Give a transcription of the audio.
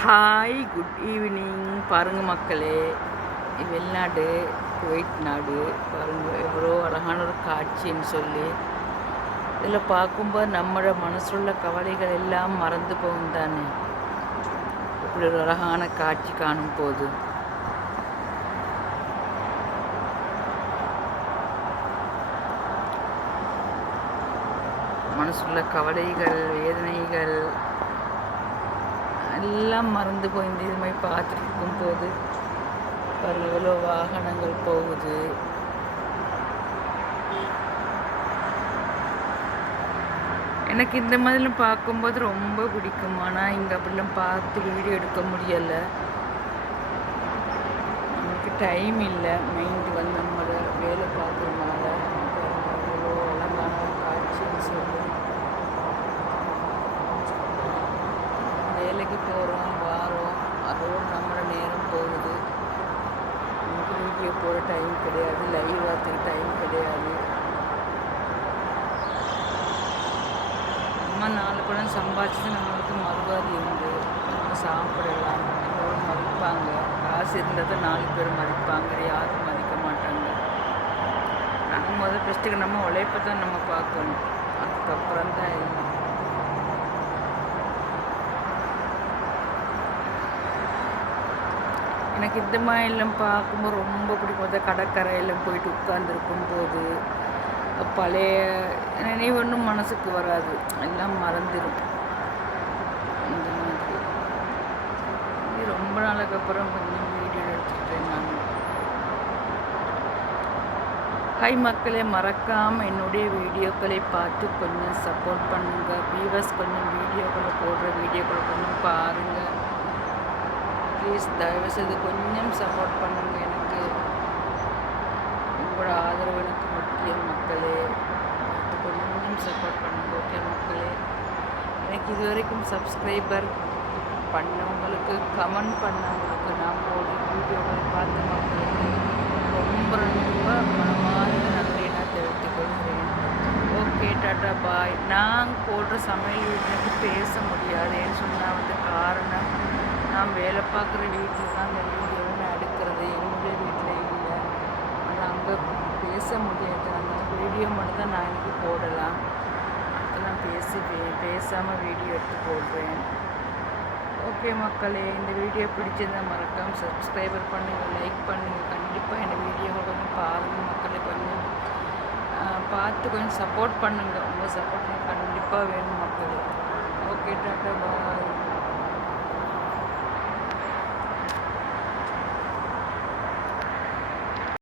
Hi, good evening. பாருங்கள் மக்களே, வெளிநாடு குவைத் நாடு பாருங்கள் எவ்வளோ அழகான ஒரு காட்சின்னு சொல்லி. இதில் பார்க்கும்போது நம்மளோட மனசுள்ள கவலைகள் எல்லாம் மறந்து போகும் தானே, இப்படி ஒரு அழகான காட்சி காணும் போது. மனசுள்ள கவலைகள், வேதனைகள் எல்லாம் மறந்து போய் இந்த இது மாதிரி பார்த்துட்டு இருக்கும்போது பாருங்கள் எவ்வளோ வாகனங்கள் போகுது. எனக்கு இந்த மாதிரிலாம் பார்க்கும்போது ரொம்ப பிடிக்கும். ஆனால் இங்கே அப்படிலாம் பார்த்து வீடியோ எடுக்க முடியலை, நமக்கு டைம் இல்லை. மைண்டு வந்து நம்மளை வேலை பார்க்குறதுனால எவ்வளோ அழகான காட்சின்னு சொல்லி. வேலைக்கு போகிறோம் வாரோம், அதோடு நம்மளோட நேரம் போகுது. நமக்கு வீடியோ போட டைம் கிடையாது, லைவ் பார்த்துக்க டைம் கிடையாது. நம்ம 4 படம் சம்பாதிச்சு நம்மளுக்கு மறுவாதி உண்டு, நம்ம சாப்பிடலாம், எல்லோரும் மதிப்பாங்க. காசு இருந்தால் தான் 4 பேர் மதிப்பாங்க, யாரும் மதிக்க மாட்டாங்க. நாங்கள் முதல் ஃபஸ்ட்டுக்கு நம்ம உழைப்பை தான் நம்ம பார்க்கணும், அதுக்கப்புறம் தான் எல்லாம். எனக்கு இந்த மாதிரிலாம் பார்க்கும்போது ரொம்ப பிடிக்கும். கடற்கரையில் போயிட்டு உட்கார்ந்துருக்கும் போது பழைய நினைவொன்றும் மனசுக்கு வராது, எல்லாம் மறந்துடும். இந்த மாதிரி ரொம்ப நாளுக்கு அப்புறம் கொஞ்சம் வீடியோ எடுத்துக்கிட்டேன் நான். ஹாய் மக்களே, மறக்காமல் என்னுடைய வீடியோக்களை பார்த்து கொஞ்சம் சப்போர்ட் பண்ணுங்கள். வியூவர்ஸ் கொஞ்சம் வீடியோக்களை போடுற வீடியோக்களை கொஞ்சம் பாருங்கள் ப்ளீஸ். தயவுசெய்து கொஞ்சம் சப்போர்ட் பண்ணுங்கள். எனக்கு உங்களோட ஆதரவு எனக்கு முக்கியம் மக்களே. கொஞ்சம் சப்போர்ட் பண்ணுங்கள் ஓகே மக்களே. எனக்கு இது வரைக்கும் சப்ஸ்கிரைபர் பண்ணவங்களுக்கு, கமெண்ட் பண்ணவங்களுக்கு, நான் போடுற வீடியோவை பார்த்த மக்களுக்கு ரொம்ப ரொம்ப மனமார்ந்த நன்றியை நான் தெரிவித்துக் கொள்கிறேன். ஓகே, டாட்டா பாய். நான் போடுற சமையல் வீட்டுக்கு பேச முடியாது, ஏன்னு சொன்னால் காரணம் நான் வேலை பார்க்குற வீட்டில் தான் அந்த வீடியோவை நான் எடுக்கிறது, என்னுடைய வீட்டில் இல்லை. ஆனால் அங்கே பேச முடியாது, அந்த வீடியோ மட்டும் தான் நான் எனக்கு போடலாம். அதெல்லாம் பேசாமல் வீடியோ எடுத்து போடுறேன். ஓகே மக்களே, இந்த வீடியோ பிடிச்சிருந்தால் மறக்காமல் சப்ஸ்கிரைபர் பண்ணுங்கள், லைக் பண்ணுங்கள். கண்டிப்பாக இந்த வீடியோவை கொஞ்சம் பாருங்கள் மக்களே, கொஞ்சம் பார்த்து கொஞ்சம் சப்போர்ட் பண்ணுங்கள். உங்கள் சப்போர்ட் எனக்கு கண்டிப்பாக வேணும் மக்களே. ஓகே, டாட்டா பாய்.